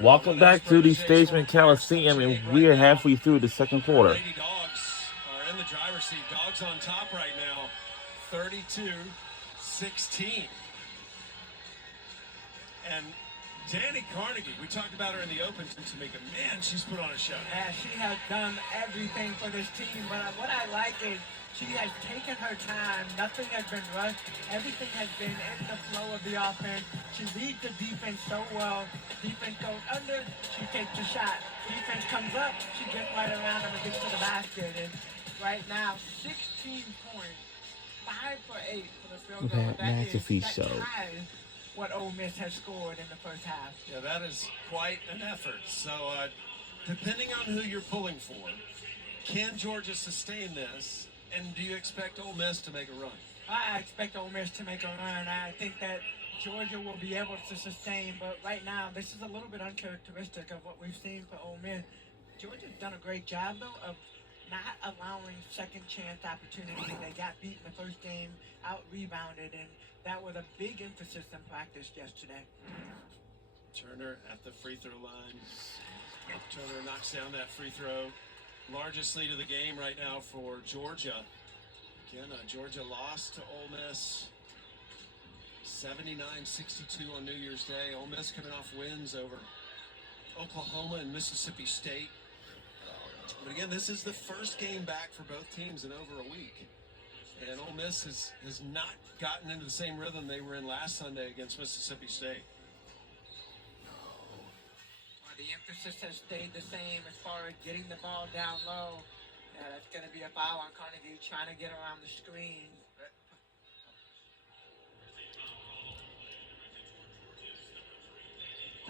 Welcome back to the Statesman Coliseum, and we are halfway through the second quarter. Lady Dogs are in the driver's seat. Dogs on top right now, 32-16. And Danny Carnegie, we talked about her in the open, Tamika. Man, she's put on a show. Yeah, she has done everything for this team, but what I like is she has taken her time. Nothing has been rushed. Everything has been in the flow of the offense. She reads the defense so well. Defense goes under, she takes the shot. Defense comes up, she gets right around and gets to the basket. And right now, 16 points, 5 for 8 for the field goal. That ties what Ole Miss has scored in the first half. Yeah, that is quite an effort. So, depending on who you're pulling for, can Georgia sustain this? And do you expect Ole Miss to make a run? I expect Ole Miss to make a run. I think that Georgia will be able to sustain, but right now, this is a little bit uncharacteristic of what we've seen for Ole Miss. Georgia's done a great job, though, of not allowing second chance opportunities. They got beat in the first game, out-rebounded, and that was a big emphasis in practice yesterday. Turner at the free throw line. Turner knocks down that free throw. Largest lead of the game right now for Georgia. Again, Georgia lost to Ole Miss 79-62 on New Year's Day. Ole Miss coming off wins over Oklahoma and Mississippi State. But again, this is the first game back for both teams in over a week. And Ole Miss has not gotten into the same rhythm they were in last Sunday against Mississippi State. The emphasis has stayed the same as far as getting the ball down low. Yeah, that's going to be a foul on Carnegie trying to get around the screen.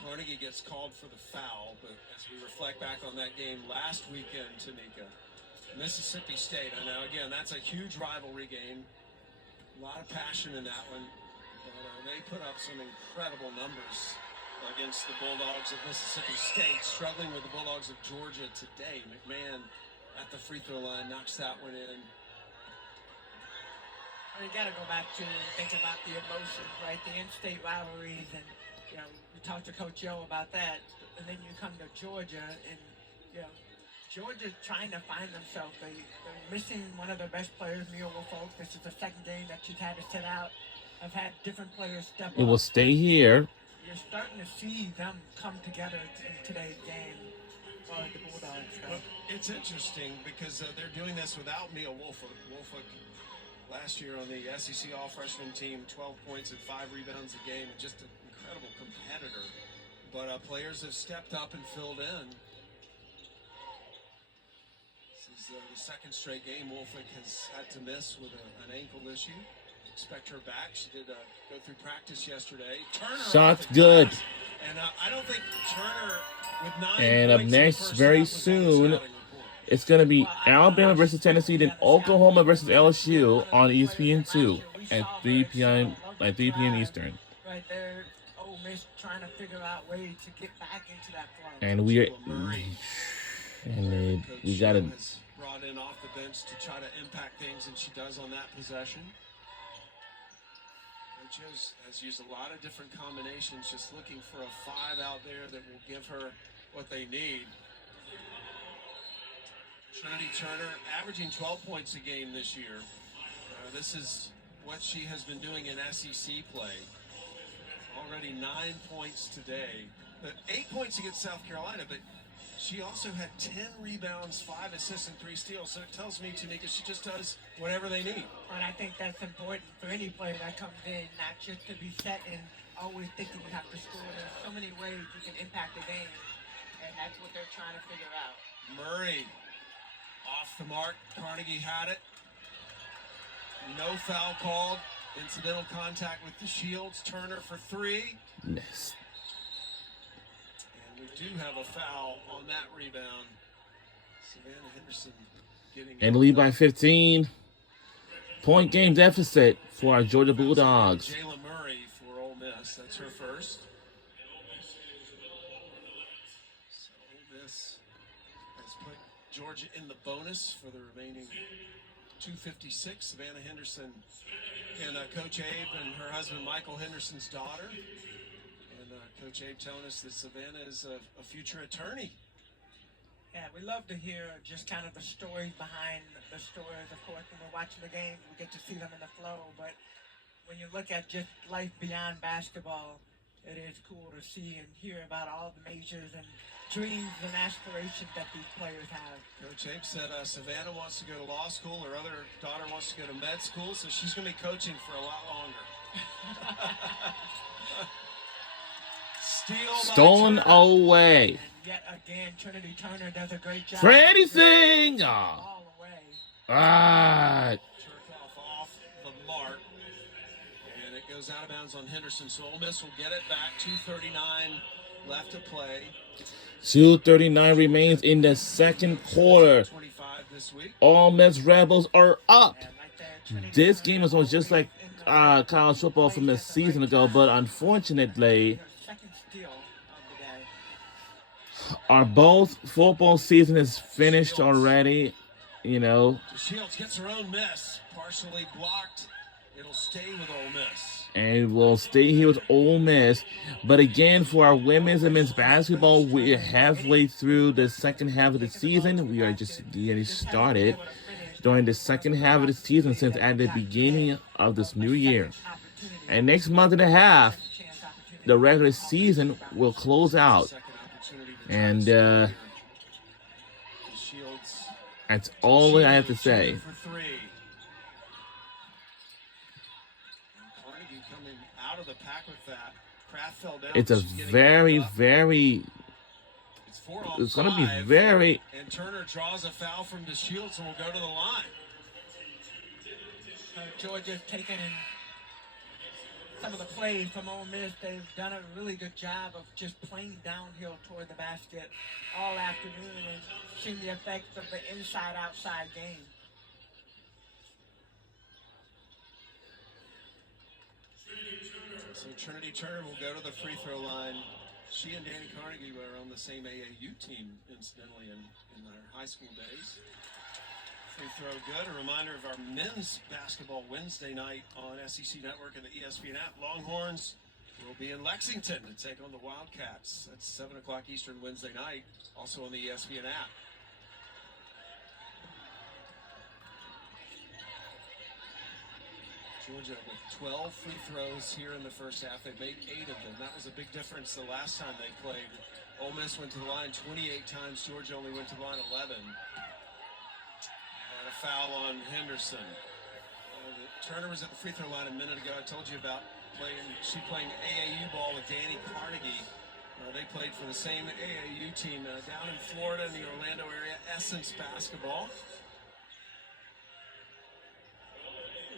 Carnegie gets called for the foul, but as we reflect back on that game last weekend, Tamika, Mississippi State, I know, again, that's a huge rivalry game. A lot of passion in that one. But, they put up some incredible numbers against the Bulldogs of Mississippi State, struggling with the Bulldogs of Georgia today. McMahon at the free throw line knocks that one in. Well, you got to go back to and think about the emotions, right? The in-state rivalries, and you know, we talked to Coach Yo about that, and then you come to Georgia, and you know, Georgia's trying to find themselves. They're missing one of their best players, Mia Woolfolk. This is the second game that she's had to sit out. I've had different players step up. It will stay here. You're starting to see them come together in today's game for the Bulldogs. Well, it's interesting because they're doing this without Mia Woolfolk. Woolfolk last year on the SEC All-Freshman team, 12 points and 5 rebounds a game, just an incredible competitor. But players have stepped up and filled in. This is the second straight game Woolfolk has had to miss with an ankle issue. Expect her back. She did go through practice yesterday. Turner Shot's good. And I don't think Turner with 9 And up next, very soon, it's going to be Alabama versus Tennessee, then Oklahoma versus LSU on ESPN2 at 3 p.m. Eastern. Right there, Ole Miss trying to figure out ways to get back into that flow. And we got to brought in off the bench to try to impact things, and she does on that possession. Coach has used a lot of different combinations, just looking for a 5 out there that will give her what they need. Trinity Turner averaging 12 points a game this year. This is what she has been doing in SEC play. Already 9 points today. 8 points against South Carolina, but she also had 10 rebounds, 5 assists, and 3 steals. So it tells me, Tamika, she just does whatever they need. And I think that's important for any player that comes in, not just to be set and always thinking you have to score. There's so many ways you can impact the game, and that's what they're trying to figure out. Murray off the mark. Carnegie had it. No foul called. Incidental contact with the Shields. Turner for 3. Yes. We do have a foul on that rebound. Savannah Henderson getting and lead by 15. Point game deficit for our Georgia Bulldogs. Jayla Murray for Ole Miss. That's her first. So Ole Miss has put Georgia in the bonus for the remaining 2:56. Savannah Henderson and Coach Abe and her husband Michael Henderson's daughter. And Coach Abe telling us that Savannah is a future attorney. Yeah, we love to hear just kind of the stories behind the stories. Of course, when we're watching the game, we get to see them in the flow. But when you look at just life beyond basketball, it is cool to see and hear about all the majors and dreams and aspirations that these players have. Coach Abe said Savannah wants to go to law school. Her other daughter wants to go to med school, so she's going to be coaching for a lot longer. Steal by Stolen Turner. away. And yet again, Trinity Turner does a great job. Freddie Singh. Oh. All away. Ah. Chertoff off the mark. And it goes out of bounds on Henderson. So Ole Miss will get it back. 2:39 left to play. 2:39 remains in the second quarter. 25 this week. Ole Miss Rebels are up. And right there, Trinity This Turner game is almost just like college football from a season ago, but unfortunately, her second steal of the day. our both football season is finished already. You know, Shields gets her own miss. Partially blocked. It'll stay with Ole Miss. and we'll stay here with Ole Miss. But again, for our women's and men's basketball, we're halfway through the second half of the season. We are just getting started during the second half of the season since at the beginning of this new year. And next month and a half, the regular season will close out. Second opportunity to And Shields. that's all I have to say. For three. And Carnegie coming out of the pack with that. Kraft fell down. It's a She's getting very, back up. It's going to be five. very. And Turner draws a foul from DeShields and will go to the line. Georgia's taken in some of the plays from Ole Miss. They've done a really good job of just playing downhill toward the basket all afternoon and seeing the effects of the inside-outside game. So Trinity Turner will go to the free throw line. She and Danny Carnegie were on the same AAU team, incidentally, in their high school days. Free throw good. A reminder of our men's basketball Wednesday night on SEC Network and the ESPN app. Longhorns will be in Lexington to take on the Wildcats. That's 7 o'clock Eastern Wednesday night, also on the ESPN app. Georgia with 12 free throws here in the first half. They made 8 of them. That was a big difference the last time they played. Ole Miss went to the line 28 times. Georgia only went to the line 11. And a foul on Henderson. Turner was at the free throw line a minute ago. I told you about playing AAU ball with Danny Carnegie. They played for the same AAU team down in Florida in the Orlando area, Essence Basketball.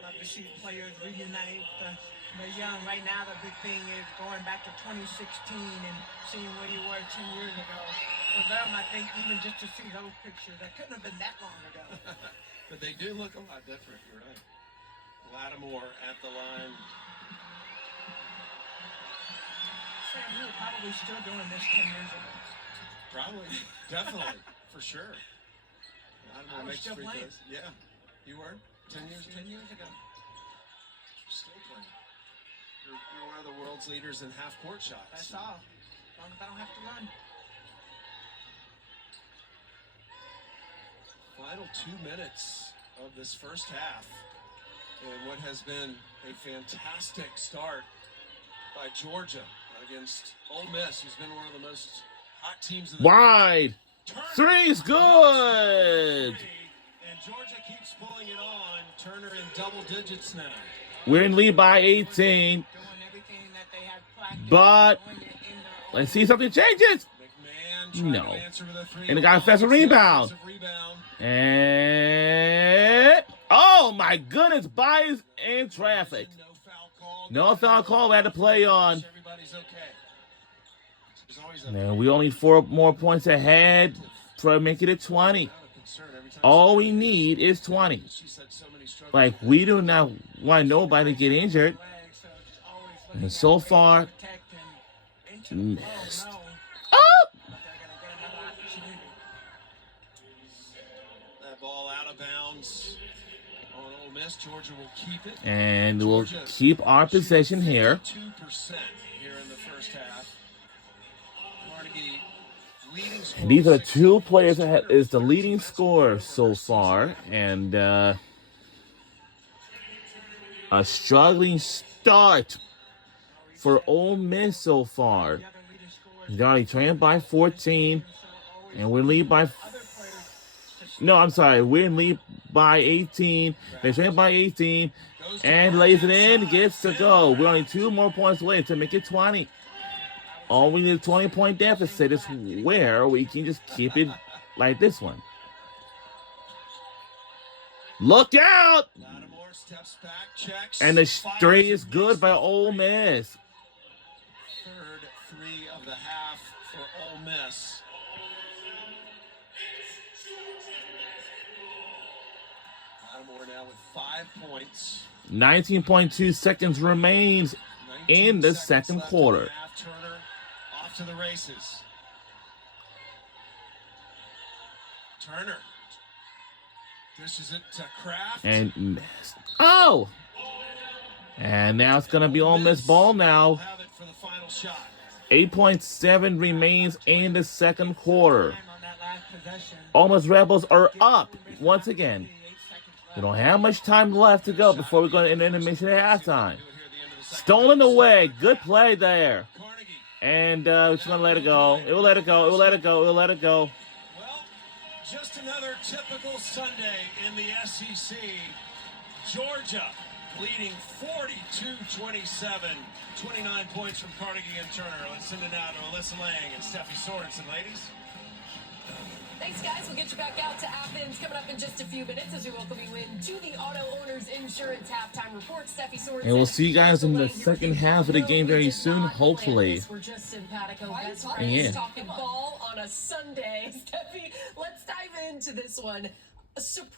Love to see players reunite. They're young. Right now, the big thing is going back to 2016 and seeing where you were 10 years ago. For them, I think even just to see those pictures, that couldn't have been that long ago. But they do look a lot different, you're right. Lattimore at the line. Sam, you were probably still doing this 10 years ago. Probably, definitely, for sure. I Lattimore was makes still free playing. throws. Yeah, you were? 10 years ago? 10 years ago. Still playing. You're one of the world's leaders in half-court shots. That's all. As long as I don't have to run. Final 2 minutes of this first half. And what has been a fantastic start by Georgia against Ole Miss, who's been one of the most hot teams in the Wide. Turner. Three's good. And Georgia keeps pulling it on. Turner in double digits now. We're in lead by 18. Doing everything that they had practiced. But doing it in their own let's see something changes. McMahon trying No. to answer with a three. And they got a offensive rebound. And oh my goodness, bias in traffic. No foul call. No foul call. We had to play on. Everybody's okay. There's always a And we only 4 more points ahead for making it 20. concern every time All we need is 20. she said so many struggles. Like, we do not want nobody to get injured. legs, so just always looking And so at far, protect and into the missed. flow, no. Oh! But they're gonna get another opportunity. That ball out of bounds on Ole Miss. Georgia will keep it. And we'll keep our possession here. 2% here in the first half. Carnegie leading And scorer. these are the two players that is the leading scorer so far, and a struggling start for Ole Miss so far. The other leading scorers. They're already trailing by 14, So always and we're lead by. other players to No, I'm sorry, we're in lead by 18. They're trailing by 18, and lays it in, gets to go. We're only 2 more points away to make it 20. All we need is a 20-point deficit is where we can just keep it like this one. Look out! Lattimore steps back, checks. And the fires three and is good makes by it Ole three. Miss. Third three of the half for Ole Miss. Lattimore now with 5 points. 19.2 seconds remains 19 in the seconds second left in quarter. the half. Turner off to the races. Turner dishes it to Kraft. And missed. Oh! And now it's going to be Ole Miss ball Will now. have it for the final shot. 8.7 remains in the second quarter. time on that last possession. Ole Miss Rebels are up once again. 8 seconds We left. don't have much time left to go before we go into intermission at halftime. Do it here at the end of the second Stolen half. away. Good play there. Carnegie. And we're just going to let it go. It will let it go. It will let it go. It will let it go. Well, just another typical Sunday in the SEC. Georgia leading 42-27. 29 points from Carnegie and Turner. Let's send it now to Alyssa Lang and Steffi Sorensen, ladies. Thanks, guys. We'll get you back out to Athens coming up in just a few minutes as we welcome you into the Auto Owners Insurance Halftime Report. Steffi Sorensen. And we'll see you guys in the Alyssa Lang, second half of the game we very did soon, not plan hopefully. this. We're just simpatico best Yeah. friends talking ball on a Sunday. Steffi, let's dive into this one. A surprise.